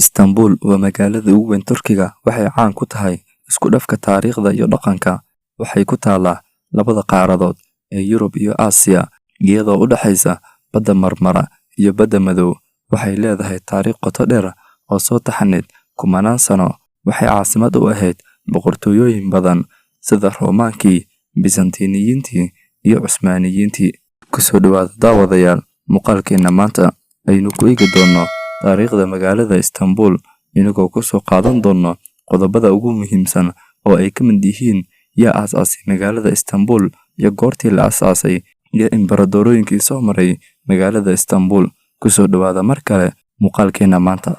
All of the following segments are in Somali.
Istanbul waa magaalada ugu weyn Turkiga waxay caan ku tahay isku dhafka taariikhda iyo dhaqanka. Waxay ku taallaa labada qaaradood ee Yurub iyo Aasiya, iyadoo u dhaxaysa Badda Marmara iyo Badda Madow. Waxay leedahay taariikh qoto dheer oo soo taxaneed kumanaan sano. Waxay caasimad u ahayd boqortooyooyin badan sida Roomaankii, Byzantiniyiintii iyo Cusmaaniyiintii. Kusoo dhawaada daawadayaal, muuqaalkeena maanta aynu ku eegi doonno taariikhda magaalada Istanbul, inagoo ku soo qaadan doono qodobada ugu muhiimsan oo ay ka mid yihiin yaa aasaasay magaalada Istanbul iyo goortii la aasaasay, iyo imbaradorooyinkii soo maray magaalada Istanbul. Kusoo dhawaada mar kale muuqaalkeena maanta.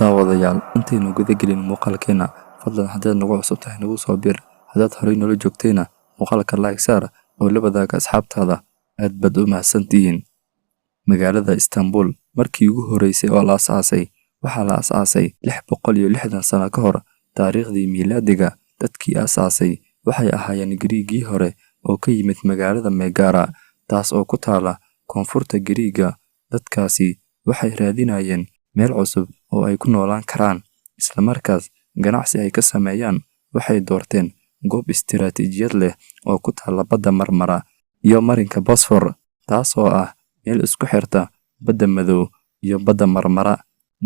daawadayaal, intaynu guda gelin muuqaalkeena, fadlan haddaad nagu cusub tahay nagu soo bir, haddaad horey noola joogtayna muuqaalka like saar oo la wadaaga asxaabtaada. aad baad u mahadsantihiin. Magaalada Istanbul markii ugu horeysay oo la aasaasay waxaa la aasaasay 660 sano ka hor taariikhdii miilaadiga. Dadkii aasaasay waxay ahaayeen Giriigii hore oo ka yimid magaalada Megara, taas oo ku taala koonfurta Giriiga. Dadkaasi waxay raadinayeen meel cusub oo ay ku noolaan karaan, isla markaas ganacsi ay ka sameeyaan. Waxay doorteen goob istiraatiijiyad leh oo ku taalla Badda Marmara iyo marinka Bosfor, taas oo ah meel isku xirta Badda Madow iyo Badda Marmara.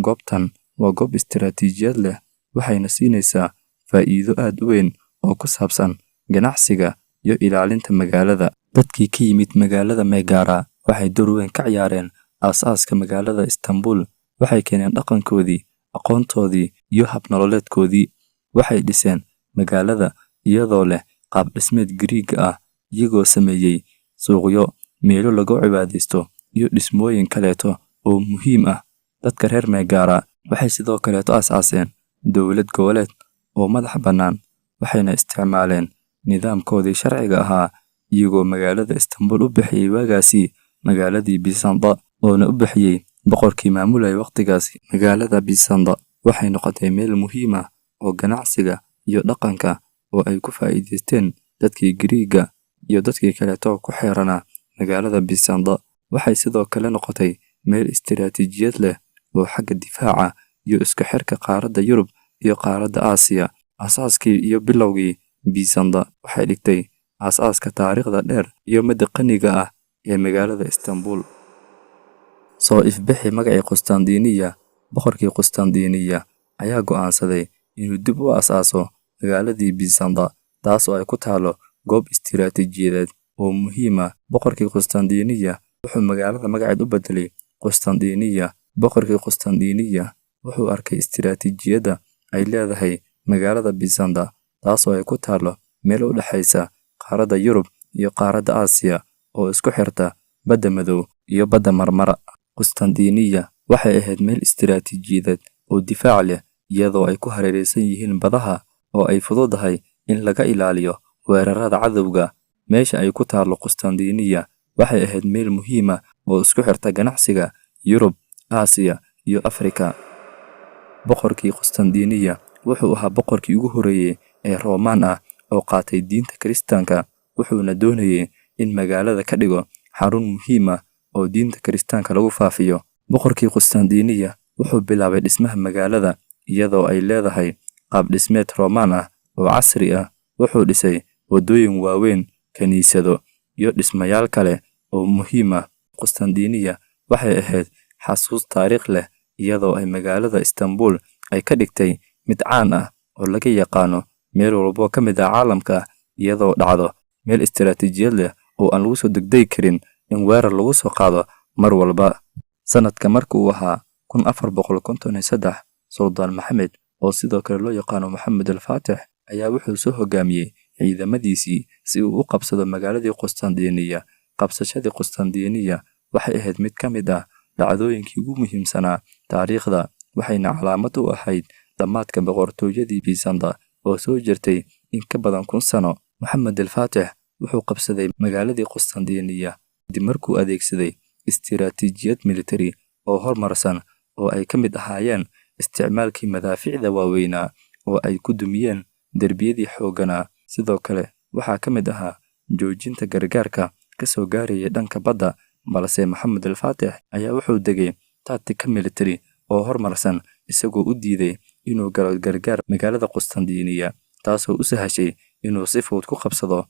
Goobtan waa goob istiraatiijiyad leh, waxayna siinaysaa faa'iido aad u weyn oo ku saabsan ganacsiga iyo ilaalinta magaalada. Dadkii ka yimid magaalada Megara waxay door weyn ka ciyaareen aasaaska magaalada Istanbul. Waxay keeneen dhaqankoodii, aqoontoodii iyo hab nololeedkoodii. Waxay dhiseen magaalada iyadoo leh qaab dhismeed Giriig ah, iyagoo sameeyey suuqyo, meelo lagu cibaadaysto iyo dhismooyin kaleeto oo muhiim ah. Dadka reer Megara waxay sidoo kaleeto aasaaseen dowlad goboleed oo madax bannaan, waxayna isticmaaleen nidaamkoodii sharciga ahaa, iyagoo magaalada Istanbul u bixiyey waagaasi magaaladii Bisanda, oona u bixiyey boqorkii maamulay waqtigaasi. Magaalada Bisanda waxay noqotay meel muhiim ah oo ganacsiga iyo dhaqanka oo ay ku faa'iideysteen dadkii Giriiga iyo dadkii kaleeto ku xeeranaa. Magaalada Bisanda waxay sidoo kale noqotay meel istiraatiijiyad leh oo xagga difaaca iyo isku xirka qaaradda Yurub iyo qaaradda Aasiya. Aasaaskii iyo bilowgii Bisanda waxay dhigtay aasaaska taariikhda dheer iyo midda qaniga ah ee magaalada Istanbul. Soo ifbixi magacii Qustandiniya. Boqorkii Qustandiniya ayaa go'aansaday inuu dib u aasaaso magaaladii Bisanda, taas oo ay ku taalo goob istiraatiijiyadeed oo muhiim ah. Boqorkii Qustandiniya wuxuu magaalada magaceed u bedelay Qustandiniya. Boqorkii Qustandiniya wuxuu arkay istiraatiijiyadda ay leedahay magaalada Bisanda, taas oo ay ku taalo meel u dhaxaysa qaaradda Yurub iyo qaaradda Aasiya, oo isku xirta Badda Madow iyo Badda Marmara. Qustandiniya waxay ahayd meel istiraatiijiyadeed oo difaac leh, iyadoo ay ku hareeraysan yihiin badaha oo ay fududahay in laga ilaaliyo weerarada cadowga. Meesha ay ku taalo Qustandiniya waxay ahayd meel muhiim ah oo isku xirta ganacsiga Yurub, Aasiya iyo Afrika. Boqorkii Qustandiniya wuxuu ahaa boqorkii ugu horeeyay ee Roomaan ah oo qaatay diinta Kiristaanka, wuxuuna doonayay in magaalada ka dhigo xarun muhiim ah oo diinta Kiristaanka lagu faafiyo. Boqorkii Qustandiniya wuxuu bilaabay dhismaha magaalada iyadoo ay leedahay qaab dhismeed Roomaan ah oo casri ah. Wuxuu dhisay wadooyin waaweyn, kaniisado iyo dhismayaal kale oo muhiim ah. Qustandiniya waxay ahayd xasuus taariikh leh, iyadoo ay magaalada Istanbul ay ka dhigtay mid caan ah oo laga yaqaano meel walbo ka mid ah caalamka, iyadoo dhacdo meel istiraatiijiyad leh oo aan lagu soo degdegi karin in weerar lagu soo qaado mar walba. Sanadka markuu ahaa 1453, Sultaan Maxamed, oo sidoo kale loo yaqaano Maxamed al-Faatix, ayaa wuxuu soo hogaamiyey ciidamadiisii si uu u qabsado magaaladii Qustandiniya. Qabsashadii Qustandiniya waxay ahayd mid ka mid ah dhacdooyinkii ugu muhiimsanaa taariikhda, waxayna calaamad u ahayd dhammaadka boqortooyadii Bisanda oo soo jirtay in ka badan 1000 sano. Maxamed al-Faatix wuxuu qabsaday magaaladii Qustandiniya kadib markuu adeegsaday istiraatiijiyad militari oo horumarsan oo ay ka mid ahaayeen isticmaalkii madaafiicda waaweynaa oo ay ku dumiyeen derbiyadii xoogganaa. Sidoo kale waxaa ka mid ahaa joojinta gargaarka ka soo gaaraya dhanka badda, balse Maxamed al-Faatix ayaa wuxuu degay tactic military oo horumarsan, isagoo u diiday inuu galo gargaar magaalada Qustandiniya, taasoo u sahashay inuu si fudud ku qabsado.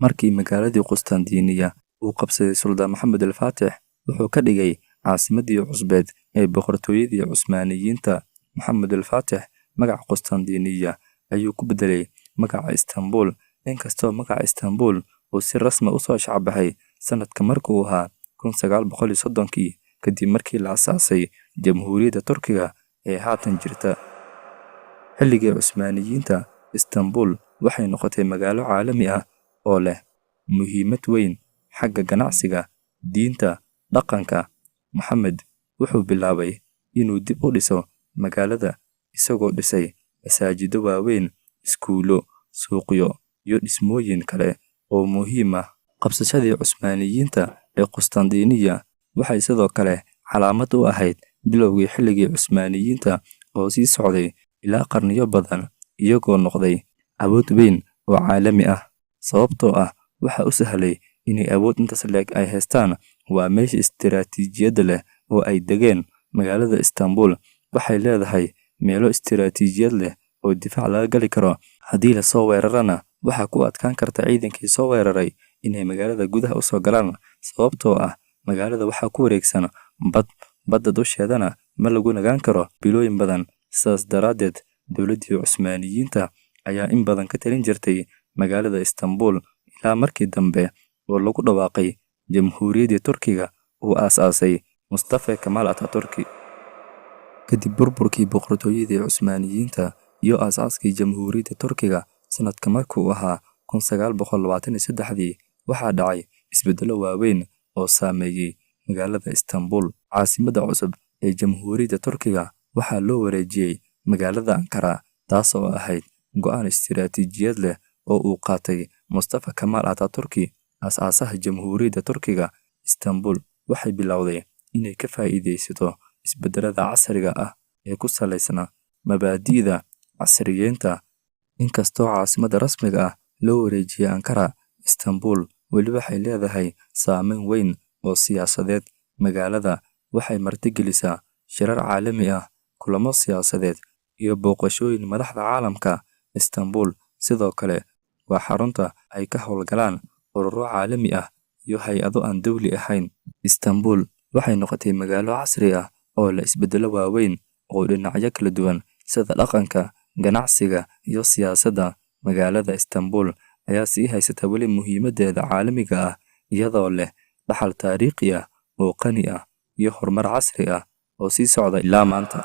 Markii magaaladii Qustandiniya uu qabsaday Suldaan Maxamed al-Faatix, wuxuu ka dhigay caasimadii cusbeed ee boqortooyadii Cusmaaniyiinta. Maxamed al-Faatix magaca Qustandiniya ayuu ku bedelay magaca Istanbul, inkastoo magaca Istanbul uu si rasmi u soo shacbahay sanadka markuu ahaa 1930 kadib markii la aasaasay Jamhuuriyadda Turkiga ee haatan jirta. Xilligii Cusmaaniyiinta, Istanbul waxay noqotay magaalo caalami ah oo leh muhiimad weyn xagga ganacsiga, diinta, dhaqanka. Maxamed wuxuu bilaabay inuu dib u dhiso magaalada, isagoo dhisay masaajido waaweyn, iskuulo, suuqyo iyo dhismooyin kale oo muhiim ah. Qabsashadii Cusmaaniyiinta ee Qustandiniya waxay sidoo kale calaamad u ahayd bilowgii xilligii Cusmaaniyiinta oo sii socday ilaa qarniyo badan, iyagoo noqday awood weyn oo caalami ah. Sababtoo ah waxa u sahlay inay awood intaas le'eg ay haystaan waa meesha istiraatiijiyadda leh oo ay degeen. Magaalada Istanbul waxay leedahay meelo istiraatiijiyad leh oo difaac laga gali karo. Haddii la soo weerarana, waxaa ku adkaan karta ciidankii soo weeraray inay magaalada gudaha u soo galaan, sababtoo ah magaalada waxaa ku wareegsan badda dusheedana ma lagu nagaan karo bilooyin badan. Sidaas daraaddeed, dowladdii Cusmaaniyiinta ayaa in badan ka talin jirtay magaalada Istanbul ilaa markii dambe oo lagu dhawaaqay Jamhuuriyaddii Turkiga uu aasaasay Mustafa Kemal Atatürk. Kadib burburkii boqortooyadii Cusmaaniyiinta iyo aasaaskii Jamhuuriyadda Turkiga sanadka markuu ahaa 1923, waxaa dhacay isbeddello waaweyn oo saameeyay magaalada Istanbul. Caasimadda cusub ee Jamhuuriyadda Turkiga waxaa loo wareejiyay magaalada Ankara, taas oo ahayd go'aan istiraatiijiyad leh oo uu qaatay Mustafa Kemal Atatürk, aasaasaha Jamhuuriyadda Turkiga. Istanbul waxay bilowday inay ka faa'iidaysato isbeddellada casriga ah ee ku salaysnaa mabaadi'da casriyeynta. Inkastoo caasimadda rasmiga ah loo wareejiyay Ankara, Istanbul weli waxay leedahay saameyn weyn oo siyaasadeed. Magaalada waxay martigelisaa shirar caalami ah, kulamo siyaasadeed iyo booqashooyin madaxda caalamka. Istanbul sidoo kale waa xarunta ay ka howlgalaan ururo caalami ah iyo hay'ado aan dawli ahayn. Istanbul waxay noqotay magaalo casri ah oo leh isbeddello waaweyn oo dhinacyo kala duwan sida dhaqanka, ganacsiga iyo siyaasadda. Magaalada Istanbul ayaa sii haysata weli muhiimaddeeda caalamiga ah, iyadoo leh dhaxal taariikhi ah oo qani ah iyo horumar casri ah oo sii socda ilaa maanta.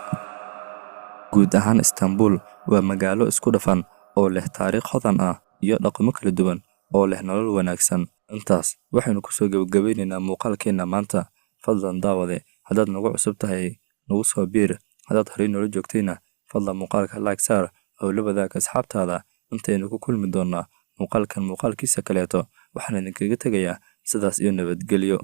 Guud ahaan, Istanbul waa magaalo isku dhafan oo leh taariikh hodan ah iyo dhaqamo kala duwan oo leh nolol wanaagsan. Intaas waxaynu kusoo gabagabeynaynaa muuqaalkeena maanta. Fadlan daawade, haddaad nagu cusub tahay, nagu soo biir. Haddaad horey noola joogtayna, fadlan muuqaalka like saar oo la wadaag asxaabtaada. Intaynu ku kulmi doonaa muuqaalkan muuqaalkiisa kaleeto, waxaan idinkaga tegayaa sidaas iyo nabadgelyo.